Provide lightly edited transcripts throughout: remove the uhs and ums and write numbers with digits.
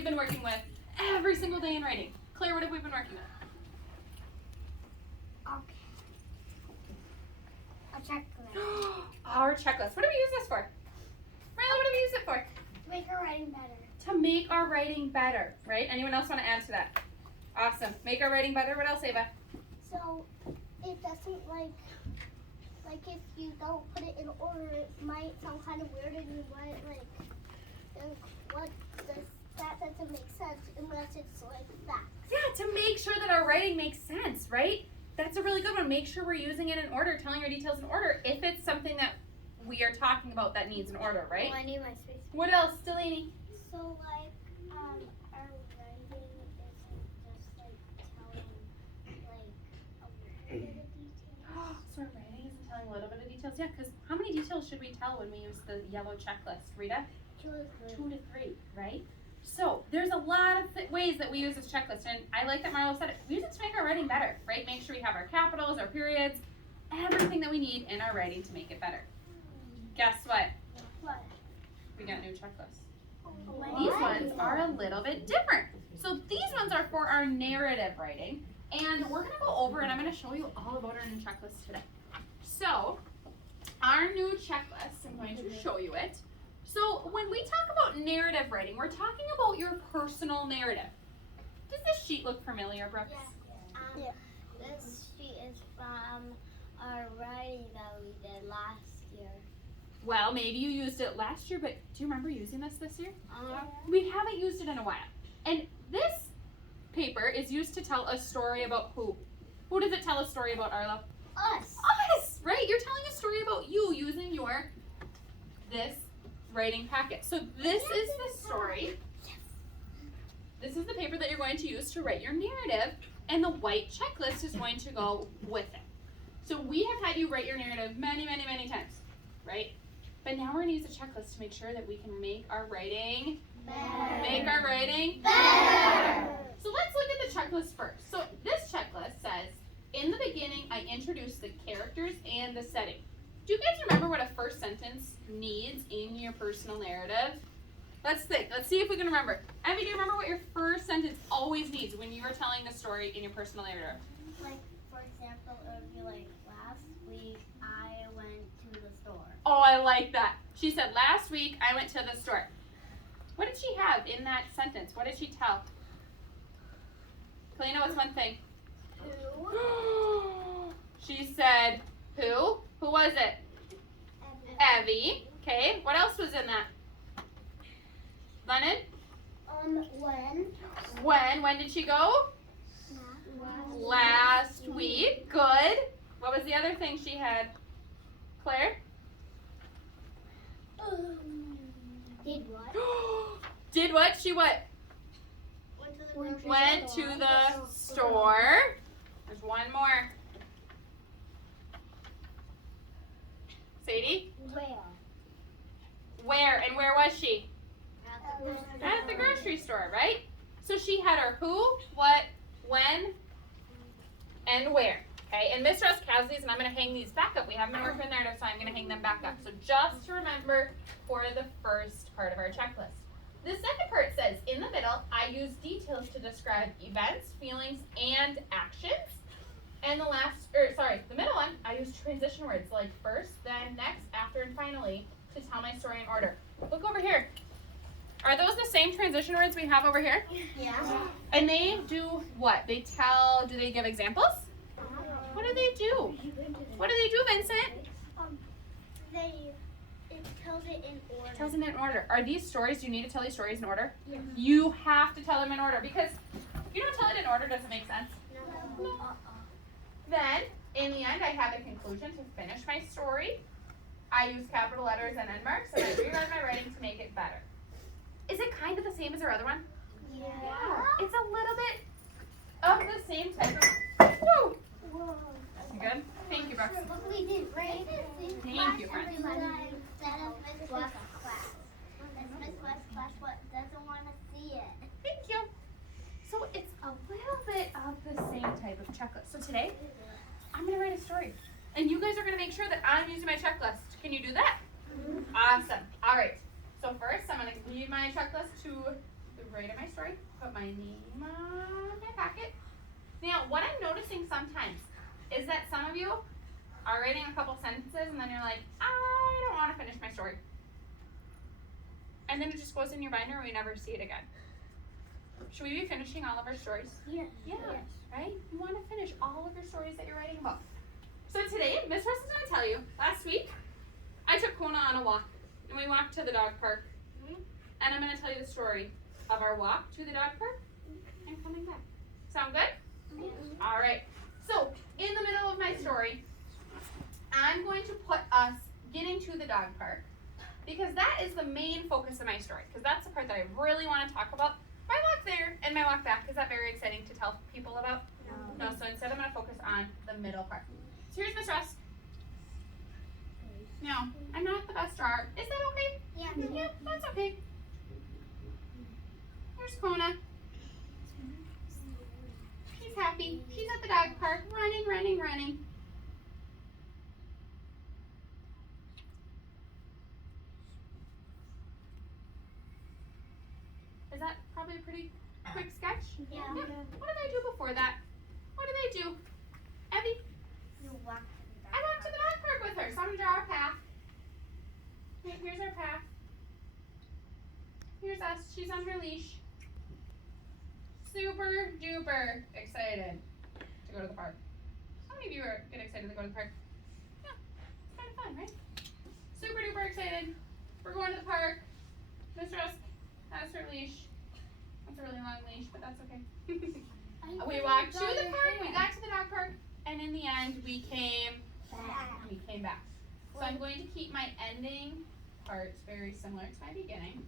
we've been working with every single day in writing. Claire, what have we been working with? Okay. A checklist. Our checklist. What do we use this for? Riley, what do we use it for? To make our writing better. To make our writing better, right? Anyone else want to add to that? Awesome. Make our writing better. What else, Ava? So it doesn't like if you don't put it in order, it might sound kind of weird and you might think that doesn't make sense unless it's like facts. Yeah, to make sure that our writing makes sense, right? That's a really good one. Make sure we're using it in order, telling our details in order if it's something that we are talking about that needs an order, right? Oh, I need my space. What else, Delaney? So our writing isn't just telling a little bit of detail. So our writing isn't telling a little bit of details? Yeah, because how many details should we tell when we use the yellow checklist, Rita? 2 to 3. 2 to 3, right? So there's a lot of ways that we use this checklist, and I like that Marlo said it. We use it to make our writing better, right? Make sure we have our capitals, our periods, everything that we need in our writing to make it better. Guess what? What? We got new checklists. What? These ones are a little bit different. So these ones are for our narrative writing, and we're going to go over and I'm going to show you all about our new checklist today. So our new checklist, I'm going to show you it. So when we talk about narrative writing, we're talking about your personal narrative. Does this sheet look familiar, Brooks? Yeah. This sheet is from our writing that we did last year. Well, maybe you used it last year, but do you remember using this year? We haven't used it in a while. And this paper is used to tell a story about who? Who does it tell a story about, Arlo? Us. Us, right? You're telling a story about you using this writing packet. So this is the story. This is the paper that you're going to use to write your narrative, and the white checklist is going to go with it. So we have had you write your narrative many, many, many times, right? But now we're going to use a checklist to make sure that we can make our writing Better. Make our writing Better. So let's look at the checklist first. So this checklist says, in the beginning, I introduce the characters and the setting. Do you guys remember what a first sentence needs in your personal narrative? Let's think. Let's see if we can remember. Evie, do you remember what your first sentence always needs when you are telling the story in your personal narrative? Like, for example, it would be like, last week I went to the store. Oh, I like that. She said, last week I went to the store. What did she have in that sentence? What did she tell? Kalina, what's one thing? Who? She said, who? Who was it? Evie. Okay, what else was in that? Lennon? When? When did she go? Last week. Good. What was the other thing she had? Claire? Did what? Did what? She what? Went to the store. There's one more. Sadie? Where? And where was she? At the grocery store, right? So she had her who, what, when, and where. Okay, and Miss Rusk has these, and I'm going to hang these back up. We haven't been working with narrative, so I'm going to hang them back up. So just to remember for the first part of our checklist. The second part says, in the middle, I use details to describe events, feelings, and actions. And the middle one, I use transition words like first, then, next, after, and finally to tell my story in order. Look over here. Are those the same transition words we have over here? Yeah. And they do what? Do they give examples? What do they do? What do they do, Vincent? It tells it in order. It tells them in order. Are these stories, do you need to tell these stories in order? Yeah. You have to tell them in order, because if you don't tell it in order, does it make sense? No. Then, in the end, I have a conclusion to finish my story. I use capital letters and end marks, and I rewrite my writing to make it better. Is it kind of the same as our other one? Yeah. It's a little bit of the same type of... Whoa! Whoa. You good? Thank you, Brooks. Look, we did right. Thank you, friends. That is Miss West class. That's Miss West class. What doesn't want to see it. Thank you. So it's a little bit of the same type of checklist. So today, I'm going to write a story. And you guys are going to make sure that I'm using my checklist. Can you do that? Awesome. All right. So first, I'm going to leave my checklist to the write in my story, put my name on my packet. Now, what I'm noticing sometimes is that some of you are writing a couple sentences and then you're like, I don't want to finish my story. And then it just goes in your binder and we never see it again. Should we be finishing all of our stories? Yes. Yeah, right? You want to finish all of your stories that you're writing about. So today, Miss Russ is going to tell you, last week, I took Kona on a walk. And we walked to the dog park. And I'm going to tell you the story of our walk to the dog park and coming back. Sound good? All right. So, in the middle of my story, I'm going to put us getting to the dog park because that is the main focus of my story because that's the part that I really want to talk about. My walk there and my walk back, is that very exciting to tell people about? No. So instead I'm going to focus on the middle part. So here's Miss Rusk. Now, I'm not the best drawer. Is that okay? Yeah. Yeah, that's okay. Here's Kona. She's happy. She's at the dog park, running, running, running. Is that probably a pretty quick sketch? Yeah. What did I do before that? What did I do? Evie? You walk. I walked to the dog park with her, so I'm going to draw our path. Here's our path. Here's us. She's on her leash. Super duper excited to go to the park. How many of you get excited to go to the park? Yeah, it's kind of fun, right? Super duper excited. We're going to the park. Miss Rusk has her leash. That's a really long leash, but that's okay. We walked to the park, we got to the dog park, and in the end we came back. So I'm going to keep my ending parts very similar to my beginning.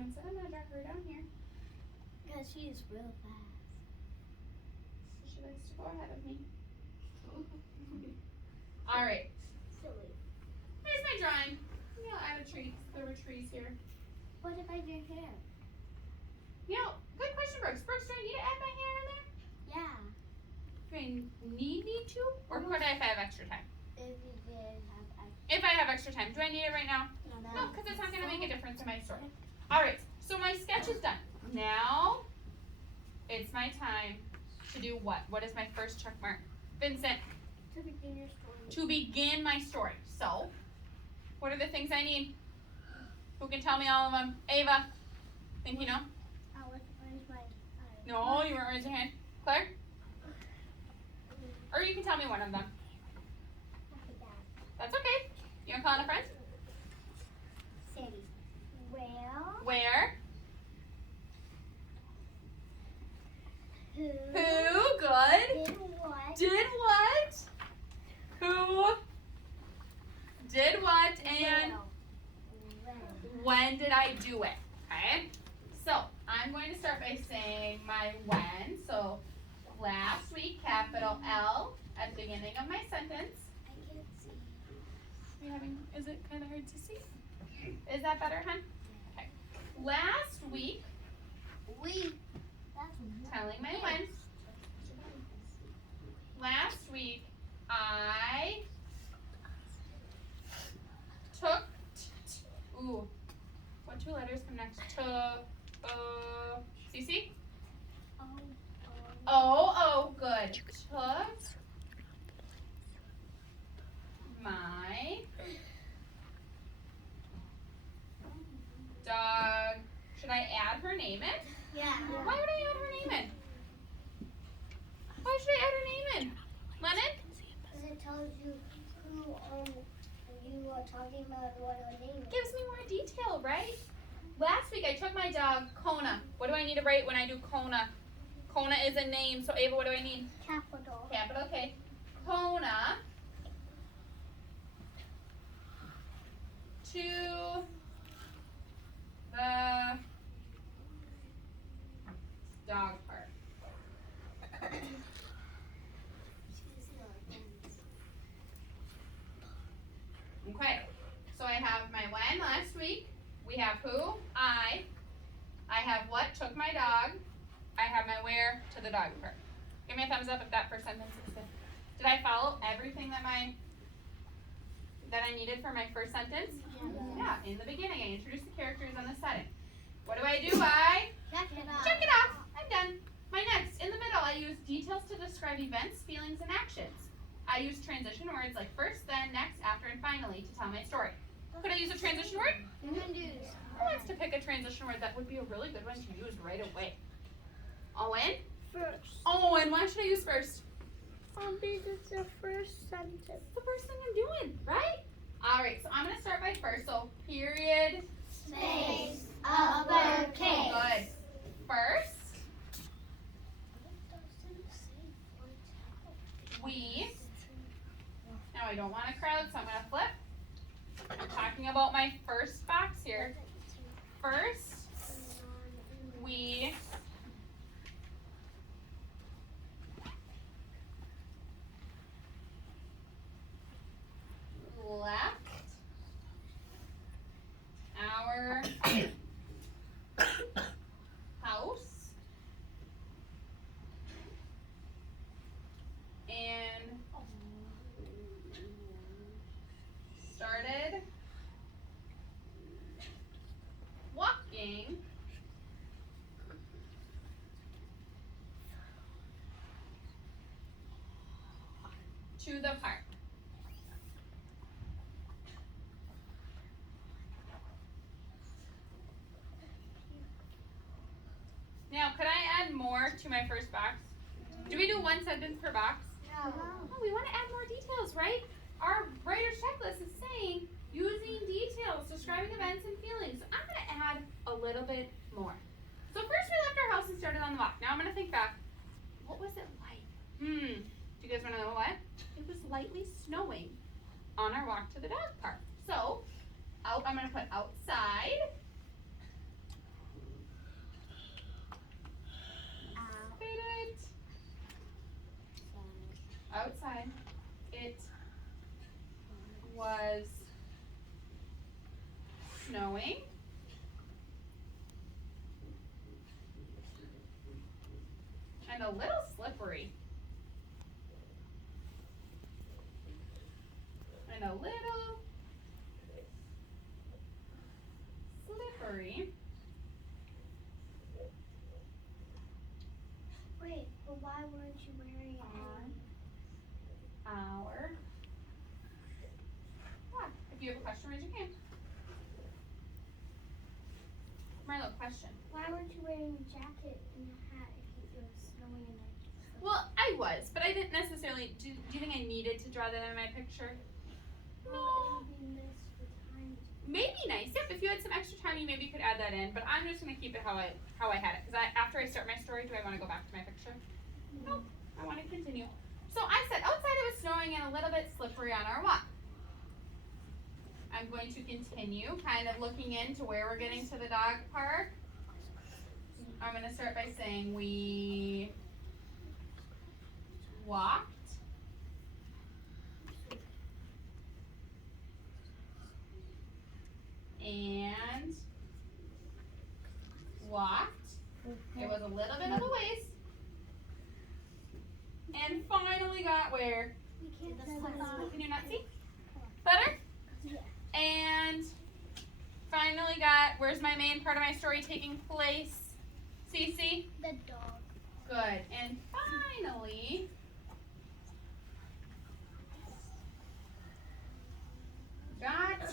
And so I'm gonna drop her down here. Because she's real fast. She likes to go ahead of me. Alright. Silly. Here's my drawing. Yeah, I'll add a tree. There were trees here. What about your hair? You know, good question, Brooks. Brooks, do I need to add my hair in there? Yeah. Do I need to? Or could I if I have extra time? If you did have If I have extra time. Do I need it right now? No, because it's not going to make a difference in my story. Alright, so my sketch is done. Now, it's my time to do what? What is my first check mark? Vincent. To begin your story. To begin my story. So, what are the things I need? Who can tell me all of them? Ava. Think you know? I'll raise my eye. No, you weren't raising your hand. Claire? Or you can tell me one of them. That's okay. You want to call in a friend? City. Well. Where? Who? Who? Good. Did what? Did what? Who? Did what? And when did I do it? Okay. So I'm going to start by saying my when. So last week, capital L at the beginning of my sentence. I can't see. Is it kind of hard to see? Is that better, hon? Okay. Last week, telling my when. Last week, I took, ooh, what two letters come next? CC? Oh, good. Took my dog. Should I add her name in? Yeah. Why would I add her name in? Why should I add her name in? Lennon? Because it tells you who you are talking about, what her name is. Gives me more detail, right? Last week I took my dog, Kona. What do I need to write when I do Kona? Kona is a name, so Ava, what do I need? Capital. Capital K. Kona to the dog park. Okay, so I have my when last week. We have who, I have what, took my dog. I have my where, to the dog park. Give me a thumbs up if that first sentence is good. Did I follow everything that I needed for my first sentence? Yeah, in the beginning, I introduce the characters on the setting. What do? I Check it out. check it off. I'm done. My next, in the middle, I use details to describe events, feelings, and actions. I use transition words like first, then, next, after, and finally to tell my story. Could I use a transition word? You can do Who wants to pick a transition word that would be a really good one to use right away? Owen? first. Owen, why should I use first? Because it's the first sentence. It's the first thing I'm doing, right? Alright, so I'm going to start by first. So, period. Space. Uppercase. Good. First, we. Now I don't want to crowd, so I'm going to flip. I'm talking about my first box here. First, we left our house and started walking to the park. Now, could I add more to my first box? Do we do one sentence per box? No. Oh, we want to add more details, right? Our writer's checklist is saying using details, describing events and feelings. So I'm going to add a little bit more. So first we left our house and started on the walk. Now I'm going to think back. What was it like? Do you guys want to know what? It was lightly snowing on our walk to the dog park. So I'm going to put outside. Outside, it was snowing. And a little slippery. And a little slippery. Wait, but why weren't you wearing it? Our walk. If you have a question, raise your hand. Marlo, question. Why weren't you wearing a jacket and a hat if it was snowing in there? Well, I was, but I didn't necessarily. Do you think I needed to draw that in my picture? No. It would be missed the time. Maybe nice. Yep. If you had some extra time, you maybe could add that in. But I'm just gonna keep it how I had it. Because after I start my story, do I want to go back to my picture? Nope. I want to continue. So I said outside it was snowing and a little bit slippery on our walk. I'm going to continue kind of looking into where we're getting to the dog park. I'm going to start by saying we walked and walked. It was a little bit of a ways. And finally got where? We can't say Can you not see? Better? Yeah. And finally got, where's my main part of my story taking place? Cece? The dog. Good. And finally, got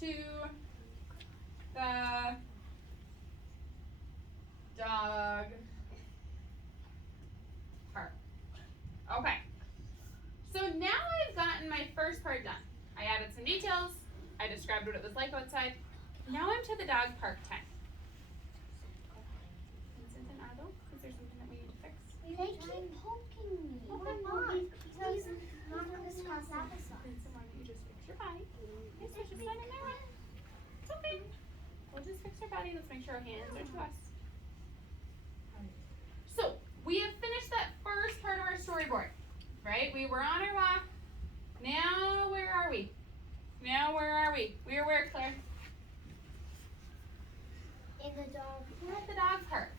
to the dog park. Okay. So now I've gotten my first part done. I added some details. I described what it was like outside. Now I'm to the dog park time. Vincent and Arlo, is there something that we need to fix? They keep poking me. Okay. Because not this episode. Vincent, why don't you just fix your body? Yes, there's just one in there. It's okay. We'll just fix our body. Let's make sure our hands are to us. So, we have finished that first part of our storyboard, right? We were on our walk. Now, where are we? Now, where are we? We are where, Claire? In the dog. We're at the dog park.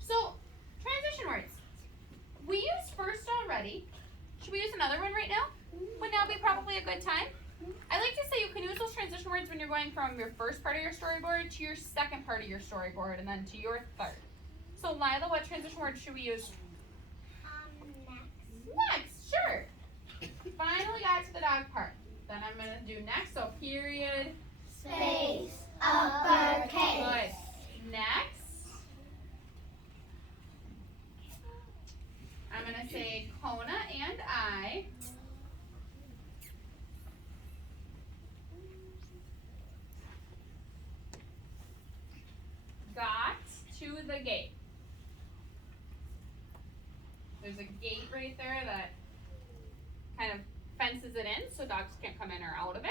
So, transition words. We used first already. Should we use another one right now? Would now be probably a good time? I like to say you can use those transition words when you're going from your first part of your storyboard to your second part of your storyboard and then to your third. So Lila, what transition word should we use? Next. Next, sure. Finally got to the dog part. Then I'm going to do next, so period. Space. Uppercase. Good. Next, I'm going to say Kona and I got to the gate. There's a gate right there that kind of fences it in so dogs can't come in or out of it.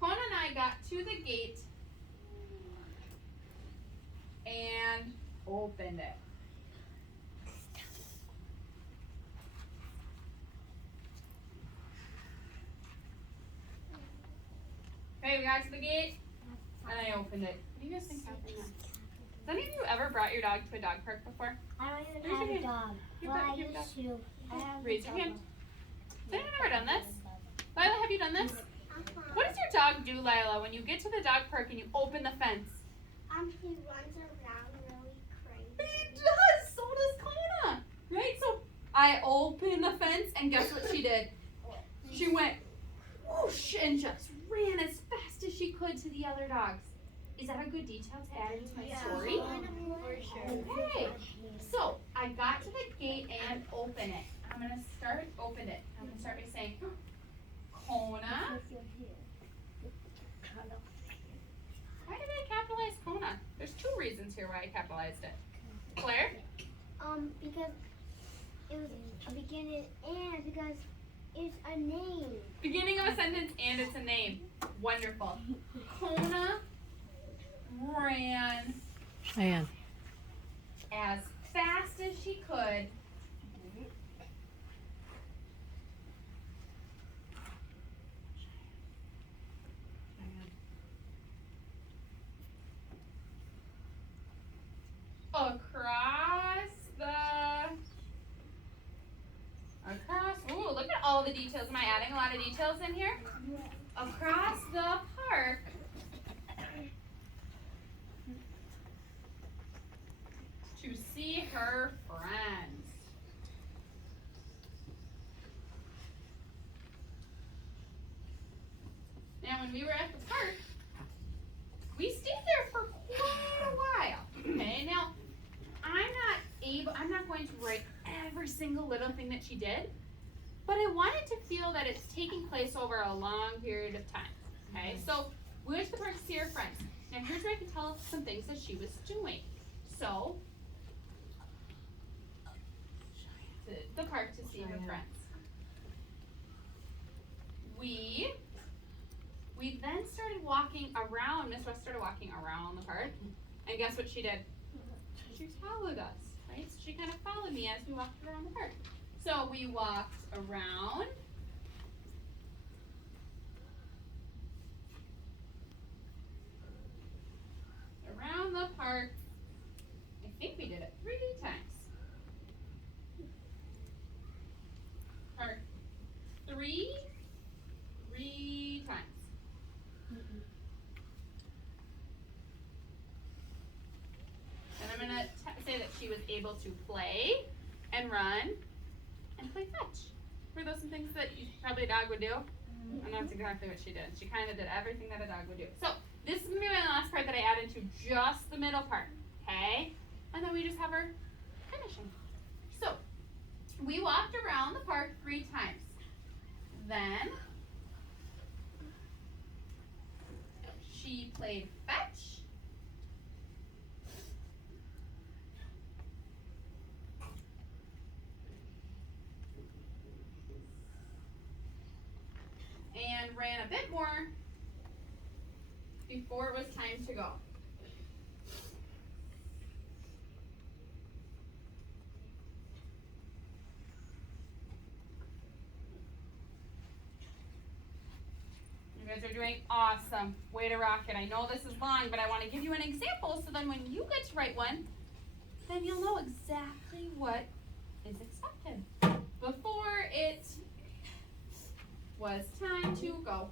Kona and I got to the gate and opened it. Okay, we got to the gate and I opened it. What do you guys think happened next? Has any of you ever brought your dog to a dog park before? I don't Raise even your have a hand. dog. Your Well, dog- I your used dog. to. I have Raise a your dog. hand. Has anyone ever done this? Lila, have you done this? Uh-huh. What does your dog do, Lila, when you get to the dog park and you open the fence? He runs around really crazy. He does. So does Kona. Right? So I opened the fence, and guess what she did? She went whoosh and just ran as fast as she could to the other dogs. Is that a good detail to add into my story? For sure. Okay. So I got to the gate and open it. I'm gonna open it. I'm gonna start by saying, Kona. Why did I capitalize Kona? There's two reasons here why I capitalized it. Claire? Because it was a beginning and because it's a name. Beginning of a sentence and it's a name. Wonderful. Kona ran as fast as she could ooh, look at all the details. Am I adding a lot of details in here? Across the park to see her friends. Now, when we were at the park, we stayed there for quite a while. Okay, now I'm not going to write every single little thing that she did, but I wanted to feel that it's taking place over a long period of time. Okay, so we went to the park to see her friends. Now here's where I can tell some things that she was doing. So, to the park to see her friends. We then started walking around. Miss Rusk started walking around the park, and guess what she did? She followed us, right? So she kind of followed me as we walked around the park. So we walked around. Around the park. I think we did it 3 times. Park 3 times. And I'm going to say that she was able to play and run and play fetch. Were those some things that probably a dog would do? And that's exactly what she did. She kind of did everything that a dog would do. So this is going to be my last part that I add into just the middle part. Okay? And then we just have her finishing. So we walked around the park 3 times. Then she played fetch. And ran a bit more before it was time to go. You guys are doing awesome. Way to rock it. I know this is long, but I want to give you an example so then when you get to write one, then you'll know exactly what is expected before it was time to go.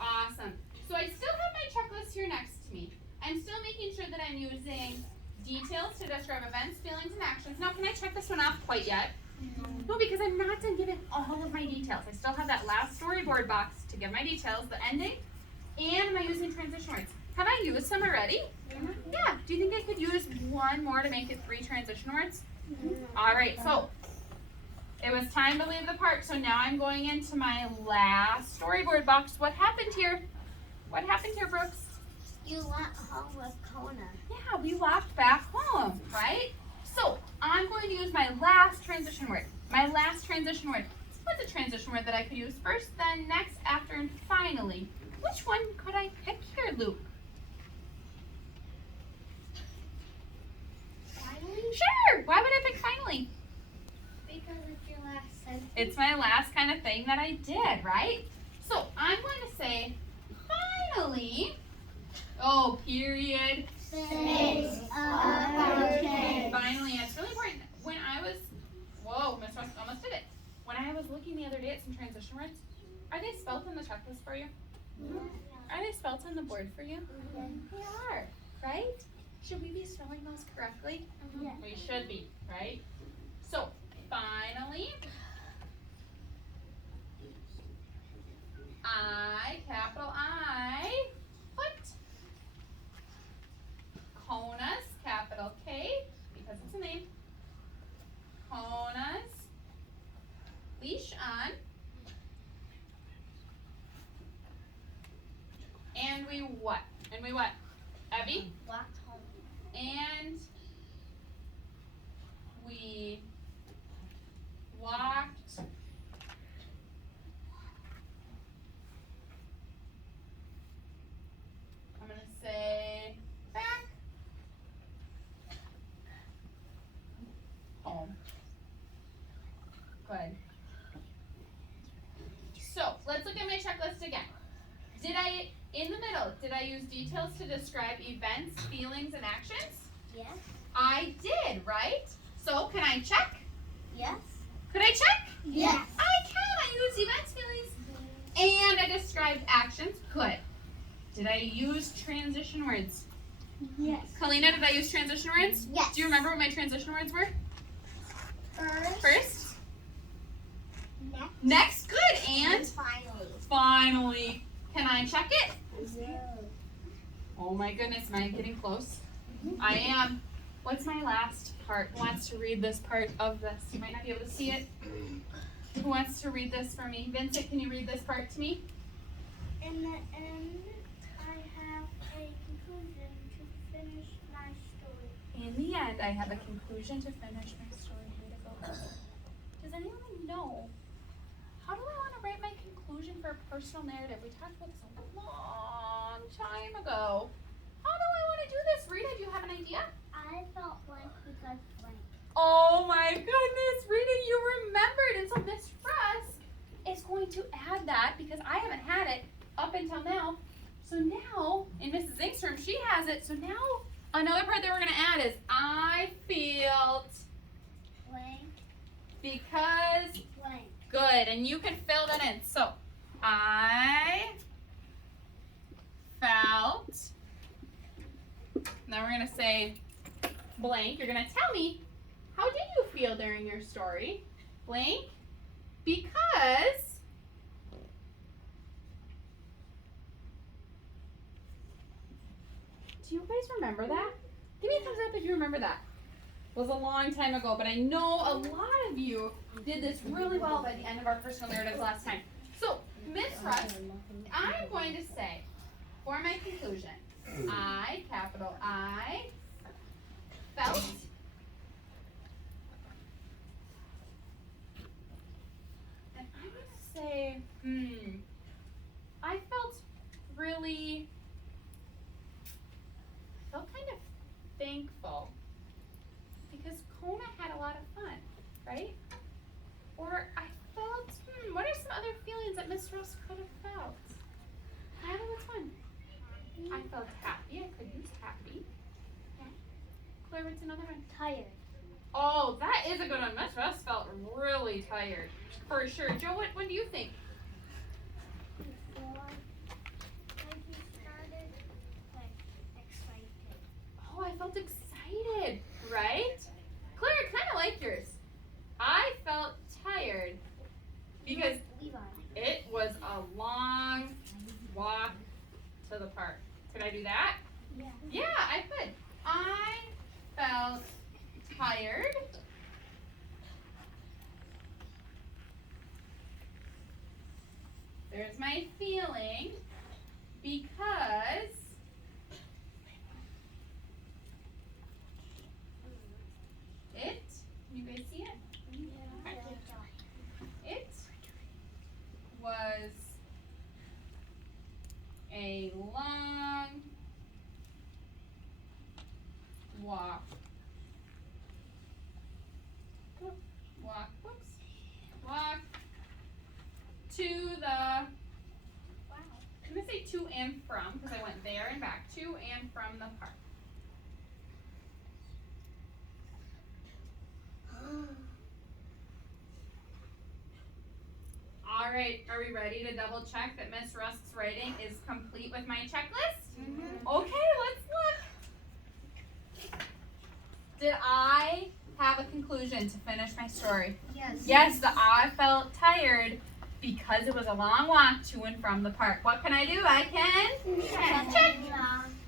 Awesome. So I still have my checklist here next to me. I'm still making sure that I'm using details to describe events, feelings, and actions. Now, can I check this one off quite yet? No, because I'm not done giving all of my details. I still have that last storyboard box to give my details, the ending, and am I using transition words? Have I used some already? Yeah. Do you think I could use one more to make it 3 transition words? All right, so it was time to leave the park, so now I'm going into my last storyboard box. What happened here? What happened here, Brooks? You went home with Kona. Yeah, we walked back home, right? So I'm going to use my last transition word. My last transition word. What's a transition word that I could use first, then next, after, and finally? Which one could I pick here, Luke? Finally? Sure. Why would I pick finally? Because it's your last sentence. It's my last kind of thing that I did, right? So I'm going to say finally. Oh, period. Okay. Finally, it's really important. When I was, whoa, Miss Rusk almost did it. When I was looking the other day at some transition words, are they spelled in the checklist for you? Are they spelled on the board for you? They are, right? Should we be spelling those correctly? We should be, right? So, finally, capital I, put Kona's, capital K, because it's a name, Kona's leash on, and we what? Abby? Walked home. And we walked I'm going to say back home. Good. So let's look at my checklist again. In the middle, did I use details to describe events, feelings, and actions? Yes. I did, right? So can I check? Yes. Could I check? Yes. I can. I used events, feelings, and I described actions. Good. Did I use transition words? Yes. Kalina, did I use transition words? Yes. Do you remember what my transition words were? First. Next. Good. And finally. finally. Can I check it? Yes. Oh my goodness, am I getting close? I am. What's my last part? Who wants to read this part of this? You might not be able to see it. Who wants to read this for me? Vincent, can you read this part to me? In the end, I have a conclusion to finish my story. In the end, I have a conclusion to finish my story. Way to go. Does anyone know, how do I want to write my conclusion for a personal narrative? We talked about this a long time ago. How do I want to do this? Rita, do you have an idea? I felt like because blank. Oh my goodness, Rita, you remembered. And so Miss Rusk is going to add that because I haven't had it up until now. So now, in Mrs. Zink's room, she has it. So now, another part that we're going to add is I felt Blank. because Blank. good. And you can fill that in. So, I felt, now we're going to say blank. You're going to tell me, how did you feel during your story? Blank. Because do you guys remember that? Give me a thumbs up if you remember that. It was a long time ago, but I know a lot of you did this really well by the end of our personal narratives last time. So, Miss Rusk, I'm going to say, for my conclusion, capital I, felt and I'm going to say, I felt really, kind of thankful because Kona had a lot of fun, right? Or I felt, what are some other feelings that Miss Rusk could have felt? I had a lot of fun. I felt happy. I could use happy. Yeah. Claire, what's another one? Tired. Oh, that is a good one. Miss Russ felt really tired. For sure. Joe, what do you think? Before, when he started, like, excited. Oh, I felt excited, right? Claire, I kind of like yours. I felt tired because Levi. it was a long walk to the park. Could I do that? Yeah. Yeah, I could. I felt tired there's my feeling because it, can you guys see it? It was a long walk. Walk to the, I'm going to say to and from, because I went there and back, to and from the park. All right, are we ready to double check that Miss Rusk's writing is complete with my checklist? Mm-hmm. Okay, let's look. Did I have a conclusion to finish my story? Yes. Yes, I felt tired because it was a long walk to and from the park. What can I do? I can check.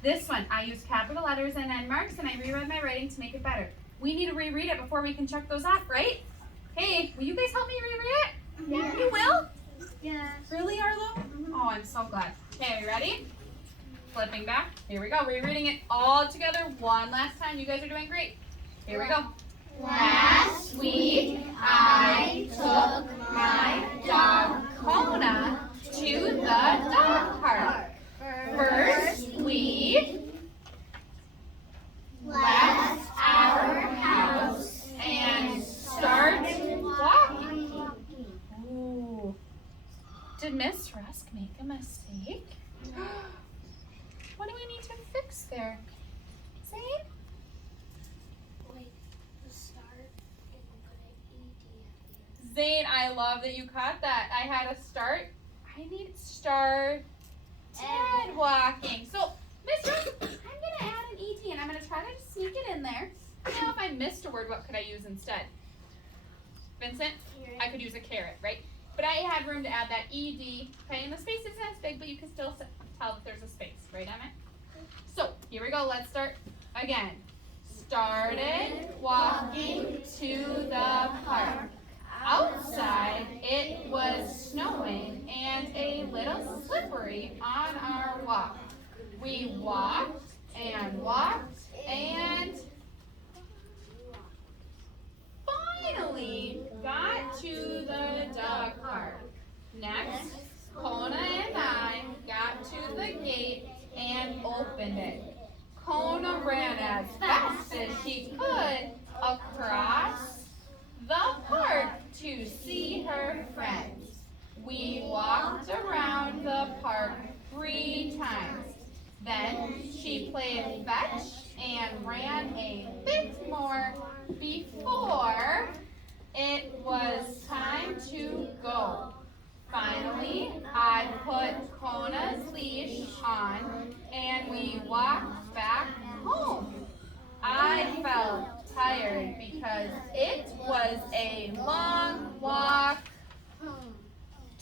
This one, I used capital letters and end marks, and I reread my writing to make it better. We need to reread it before we can check those off, right? Hey, will you guys help me reread it? Yeah. You will? Yes. Really, Arlo? Oh, I'm so glad. Okay, are you ready? Flipping back. Here we go. Rereading it all together one last time. You guys are doing great. Here we go. Last week, I took my dog Kona to the dog park. First, we left our house and started walking. Ooh. Did Miss Rusk make a mistake? What do we need to fix there? Zane? Wait, the start and put an ED at the end. Zane, I love that you caught that. I had a start. I need started walking. So, Miss Rusk, I'm going to add an ED and I'm going to try to sneak it in there. Now, if I missed a word, what could I use instead? Vincent? I could use a carrot, right? But I had room to add that ED. Okay, and the space isn't as big, but you can still tell that there's a space, right, Emmett? So, here we go. Let's start again. Started walking to the park. Outside, it was snowing and a little slippery on our walk. We walked and finally got to the dog park. Next, Kona and I got to the gate and opened it. Kona ran as fast as she could across the park to see her friends. We walked around the park 3 times. Then she played fetch and ran a bit more before it was time to go. Finally, I put Kona's leash on and we walked back home. I felt tired because it was a long walk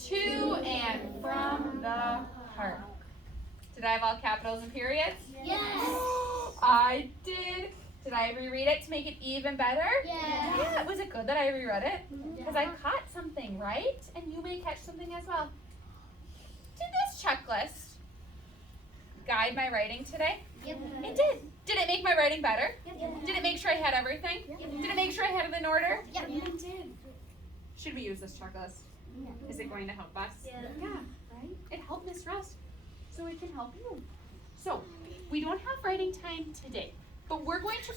to and from the park. Did I have all capitals and periods? Yes. I did. Did I reread it to make it even better? Yes. Yeah. Was it good that I reread it? Because I caught something, right? And you may catch something as well. Did this checklist guide my writing today? Yep. It did. Did it make my writing better? Yep. Did it make sure I had everything? Yep. Did it make sure I had it in order? Yep. Should we use this checklist? Is it going to help us? Yeah. Yeah, right? It helped Miss Rusk, so it can help you. So, we don't have writing time today, but we're going to